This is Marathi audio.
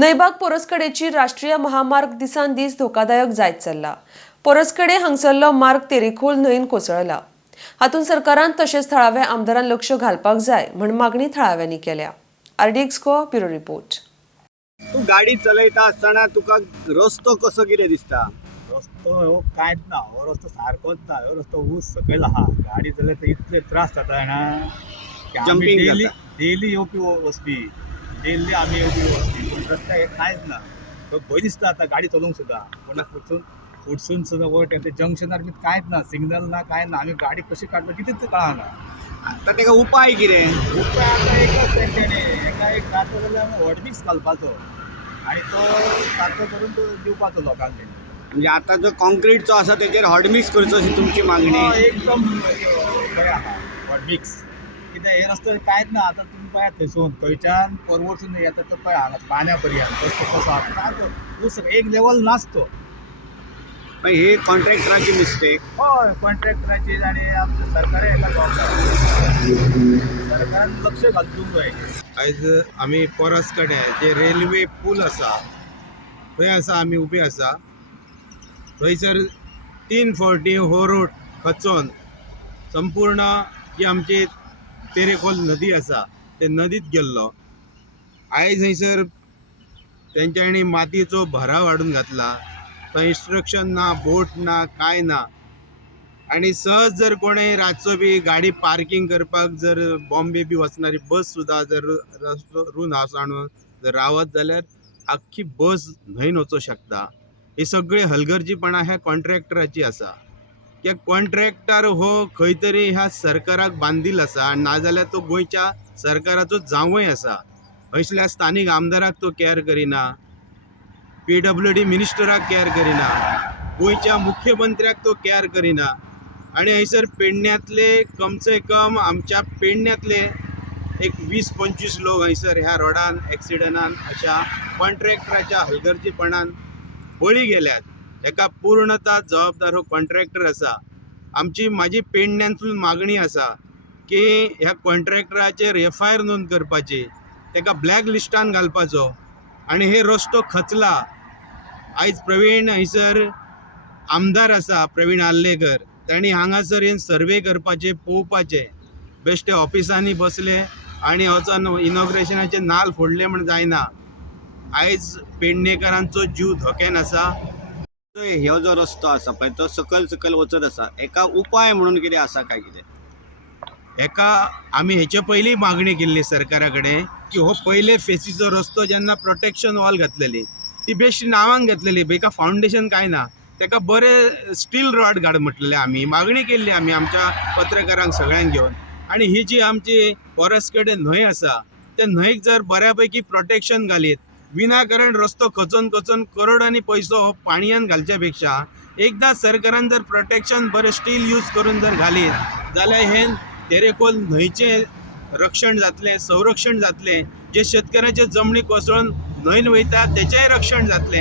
नयबाग पोरसकडेची राष्ट्रीय महामार्ग दिसान दीस धोकादायक जायत चल्ला। पोरसकडे हांगसरलो मार्ग तेरेखोल न्हंयेन कोसळला। हातून सरकारान तशेंच थळाव्या आमदारान लक्ष घालपाक जाय म्हण मागणी थळाव्यांनी केल्या। RDX bureau report. तू गाडी चलयता आसतना तुका रस्तो कसो कितें दिसता? रस्तो हो कांयच ना, हो रस्तो सारकोच ना, हो रस्तो ऊस सकयल आहा। गाडी चलयता तर इतले त्रास जाता ना की आमी Jumping जाता। डेली येवपी वचपी, डेली आमी येवपी वचपी, पूण रस्त्याक हे कांयच ना। तो भंय दिसता आतां गाडी चलोवंक सुद्दां, पण फुडसून सुद्दां वयर ते जंक्शनार बी कांयच ना, सिग्नल ना, कांय ना। आमी गाडी कशी काडटा कितेंच कळना। आतां तेका उपाय कितें? उपाय आतां एकच तेंच्यांनी एका एक जाता जाल्यार हॉटमिक्स घालपाचो आनी तो सारको करून तो दिवपाचो लोकांक तेंनी। म्हणजे आता जो कॉन्क्रीटचो आसा तेचेर हॉटमिक्स करचो अशी तुमची मागणी? एकदम बरें आहा हॉटमिक्स, कित्याक हे रस्तो कांयच ना। आतां तुमी पळयात थंयसून खंयच्यान परवरसून येता तो पळय हांगा पाण्या पर्यंत रस्तो कसो आहा, ऊस एक लेवल नाच तो। मागीर हे कॉन्ट्रॅक्टराची मिस्टेक? हय, कॉन्ट्रॅक्टराची आनी आमच्या सरकारान हेका जबाबदार। सरकारान लक्ष घालूंक जाय। आयज आमी पोरस कडेन जे रेल्वे पूल आसा थंय आसा, आमी उबे आसा। थंयसर 3 फावटी हो रोड खचोन संपूर्ण जी आमची तेरेखोल नदी आसा ते नदीत गेल्लो। आयज थंयसर तेंच्यांनी मातयेचो भराव हाडून घातला। थंय इन्स्ट्रक्शन ना, बोट ना, काय ना। आनी सहज जर कोणें रातचो बी गाडी पार्किंग करपाक जर बॉम्बे बी वचणारी बस सुद्दां जर रूण हावस आणून जर रावत जाल्यार आख्खी बस न्हंयन वचूं शकता। ही सगळी हलगर्जीपणां ह्या कॉन्ट्रॅक्टराची आसा। कित्याक कॉन्ट्रॅक्टर हो खंय तरी ह्या सरकाराक बांदील आसा, नाजाल्यार तो गोंयच्या सरकाराचो जावंय आसा। हयसल्या स्थानीक आमदाराक तो केअर करिना, PWD मिनिस्टराक केअर करिना, गोंयच्या मुख्यमंत्र्याक तो केअर करिना। आणि हयसर पेडण्यांतले कम से कम आमच्या पेडण्यांतले एक 20-25 लोक हयसर ह्या रोडान एक्सिडंटान अशा कॉन्ट्रॅक्टराच्या हलगर्जीपणान बळी गेल्यात। हेका पूर्णता जबाबदार हो कॉन्ट्रॅक्टर आसा। म्हाजी पेडण्यांतून मागणी आसा की ह्या कॉन्ट्रॅक्टराचेर FIR नोंद करपाची, तेका ब्लॅक लिस्टान घालपाचो। आणि हे रस्तो खचला। आयज प्रवीण हयसर आमदार आसा, प्रवीण आल्लेकर, तांणी हांगासर येवन सर्वे करपाचे, पळोवपाचे। बेश्टे ऑफिसांनी बसले आनी वचोन इनॉग्रेशनाचे नाल्ल फोडले म्हण जायना। आयज पेडणेकरांचो जीव धोक्यान आसा। हो जो रस्तो आसा पळय तो सकयल वचत आसा, एका उपाय म्हणून कितें आसा काय कितें? हेका आमी हेचे पयलीं मागणी केल्ली सरकारा कडेन की हो पयले फेसीचो रस्तो जेन्ना प्रोटेक्शन वॉल घातलेली ती बेश्टी नांवांक घेतलेली, हेका फावंडेशन काय ना, तेका बरे स्टील रॉड घाड म्हटलेले। आमी मागणी केल्ली आमी आमच्या पत्रकारांक सगळ्यांक घेवन। आणि ही जी आमची पोरस कडेन न्हंय आसा त्या न्हंयक जर बऱ्यापैकी प्रोटेक्शन घालीत, विनाकारण रस्तो खचोन करोडांनी पयसो पाणयान घालच्या पेक्षा एकदा सरकारान जर प्रोटेक्शन बरें स्टील यूज करून जर घालीत जाल्यार हे तेरेखोल न्हंयचें रक्षण जातलें, संरक्षण जातलें। जे शेतकऱ्याचे जमनी कोसळून न्हंयन वयता तेचेंय रक्षण जातलें।